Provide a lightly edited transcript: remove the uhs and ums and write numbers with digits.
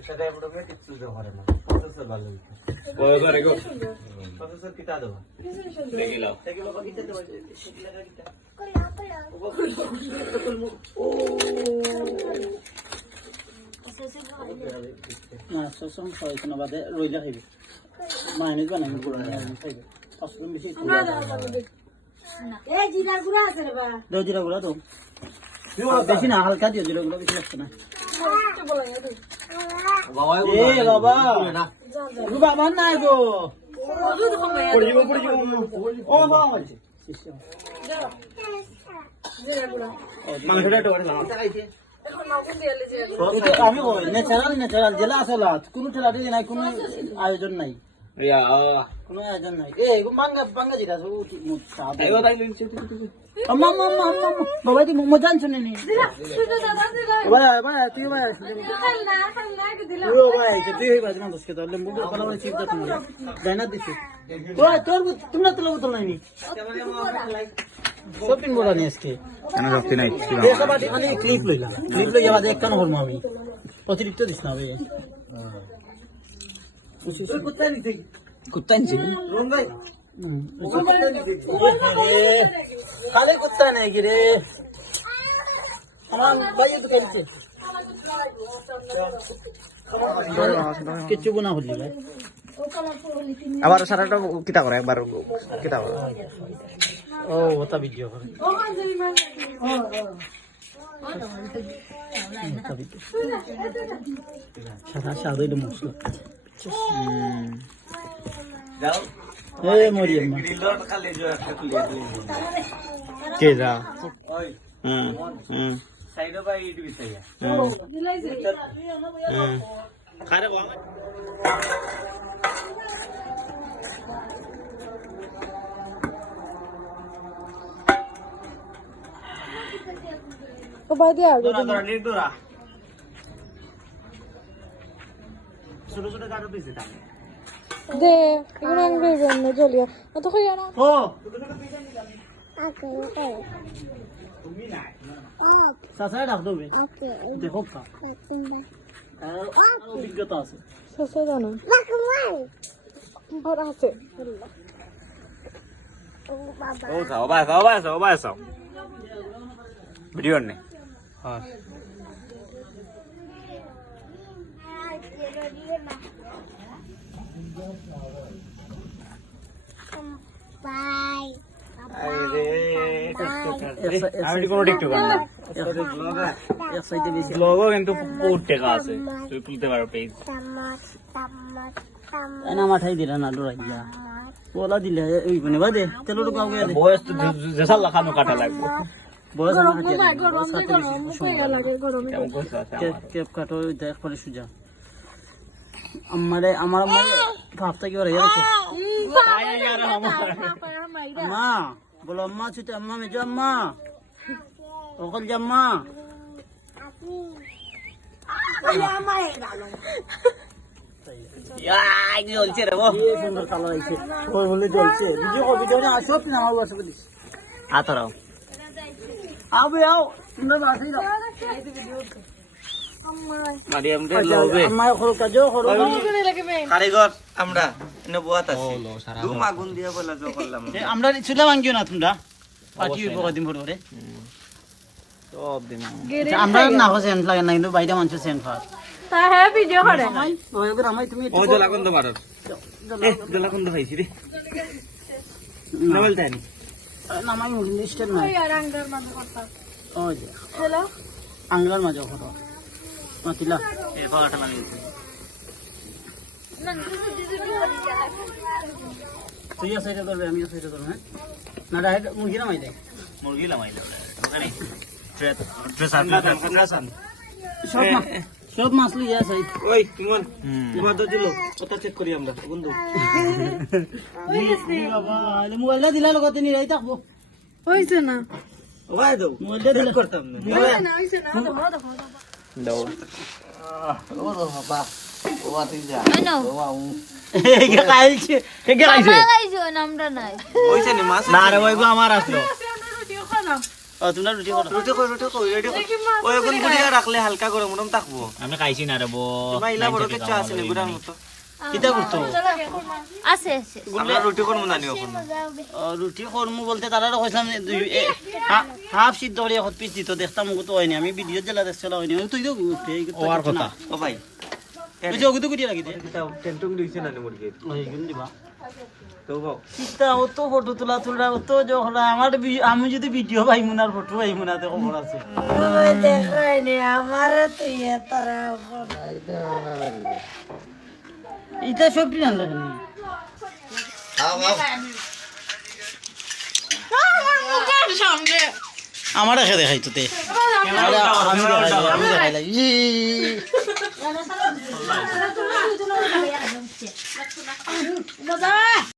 এটা দেব ডমে কিছু যে করে না প্রসেসর ভালো হইছে ওই করে গো প্রসেসর কিটা দেব দেখিলাও দেখি বাবা কিটা দেব শিখলা কিটা ও না সসম খাইছ না বাদে রইলা খাইবে মাইনে বানাই গুড়া খাইবে আসলে বেশি এই জিরা গুড়া আছে রে বা দাও জিরা গুড়া দাও বেশি না হালকা দিও জিরা গুড়া বেশি লাগছে না বাবা এ বাবা গো বাবা নাই গো পড়ি যাবো ও বাবা আছে জিরা গুড়া মাংসটা টড়ে দাও এখন নতুন দিয়ে জিরা এটা আমি কই ন্যাচারাল জেলা আসলা কোনো ঠেলা দিই নাই কোনো আয়োজন নাই রিয়া কোনো আয়োজন নাই এ গো বাঙ্গা জিরা সব সাদ আইবা তাই লইছে আম্মা বাবা দি মজান শুনে নি জিরা শুধু দাদা দিলা বাবা তুই বাবা খালনা কি দিলা ও ভাই তুই বাজ না দসকে তো লেম্বু কলা বলে চিপটা তুমি জানা দিছি তোর তোমরা তো লোক নাই নি শপিং বলা নি আজকে কেন শক্তি নাই দেখা বাদে খালি ক্লিপ লইলা বাদে একখান হরম আমি অতিরিক্ত দিস না ভাই কুত্তা নিছে রঙ্গাই খালি কুত্তা নাই কি রে আমার ভাই তো খাইছে কিছু না হলি ভাই আবার সারাটা কিটা করে একবার কিটা করে ও ওটা ভিডিও করে ও মাঝে মাঝে সাদা সাদা এটা মশলা যাও এ মরিয়ম গ্রিলর খালি যে একটা ক্লিয়ার কে যা ওই সাইডে বাই ইট বিছাইয়া দিলাইছে খারে বাবা ও ভাই দিয়া দোরা নেট দোরা ছোট ছোট কাটো পিছে তা দে এগুলো আনবে না জলিয়া তো কইয়া না ও তুমি নাই সাসা ডাক দেবে দেখো কা অভিজ্ঞতা আছে সসে জানো বড় আছে ও যাও বাসা ভিডিও নে হ্যাঁ আমি কোনো টিকটক না ব্লগও কিন্তু বহুত টাকা আছে তুই তুলতে পারো পেজ এনা মাথায় দিলা না ডরাইয়া বলা দিলে এই বনে বাদে তেলর কাউকে দে বয়স তো যেসা লাখানো কাটা লাগবে বয়স আমার হাতে গরম কইয়া লাগে গরমে কেমন কইছ আছে কেপ কাটো দেখ পরে সুজা আমার ভাবটা কি করে রেখে মা বলো আম্মা ছুটে আম্মা মেজো আম্মা ওকল জাম্মা জ্বলছে রে সুন্দর কালার আইছে ওই বলে জ্বলছে ভিডিও ভিডিও না আসো আপনি আমার হোয়াটসঅ্যাপে দিস আতরাও আবে আও সুন্দর বাসাই দাও মারিয়াম দে লবে আম্মা খরো কাজো খরো কারিগর আমরা এনে বুয়াত আছি দুম আগুন দিয়া বলা জো করলাম আমরা ছিলাম আঙ্গিও না তোমরা পার্টি হইব কদিন পরে পরে সব দিন আমরা না হচ্ছে সেন্ট লাগে না কিন্তু বাইরে মানুষ সেন্ট ফার তা হ্যাঁ ভিডিও করে ওই রামাই তুমি ও জলা কোন তো মারত জলা কোন তো খাইছি রে নবল তাই নামাই মুখে লিস্টের না ওই আর আঙ্গার মাঝে কথা ওই যে হ্যালো আঙ্গার মাঝে খরো মাতিলা এ ফাটা লাগি তুই সাইডে করবে আমিও সাইডে করব হ্যাঁ না ডাইরেক্ট মুরগি নামাই দে মুরগি লামাইলা ওখানে ট্রেস আন সব মাছ লই আছে ওই ইমন ইমন তো দিলো ওটা চেক করি আমরা বন্ধু বাবা মোবাইলটা দিলা লগতে নি রাই থাকবো হইছে না ওই দাও মোবাইলটা দিলা করতাম না হইছে না দেখো দাও ও বাবা ও তুই যা ও কে খাইছে কে খাইছে গাইছো নামটা নাই ওইছে নি মাছ না রে ওইগো আমার আসলো তোমরা রুটি করো রুটি কই রেডি ওই এখন গুড়িয়া রাখলে হালকা গরম গরম থাকবো আমি খাইছি না রে বো তোমার ইলা বড় কিছু আছে নি গুড়ার মতো কিতা করতো আছে আছে আমরা রুটি করব না নিও এখন রুটি করমু বলতে তারা কইছিলাম হাফ সিদ্ধ করে হত পিস দিত দেখতাম মুখ তো হয়নি আমি ভিডিও জেলা দেখছিলাম হয়নি তুই তো ওর কথা ও ভাই তুই যোগ তো গুড়ি রাখি দে কিতা টেন্টুং দিছে না মুরগি ওই গুণ দিবা তো বাও কিতা অত ফটো তোলা অত যখন আমার আমি যদি ভিডিও পাই মুনার ফটো পাই মুনাতে খবর আছে এটা সব দিন আনলে আমার দেখে দেখাই তোতে আমি দেখাইলাই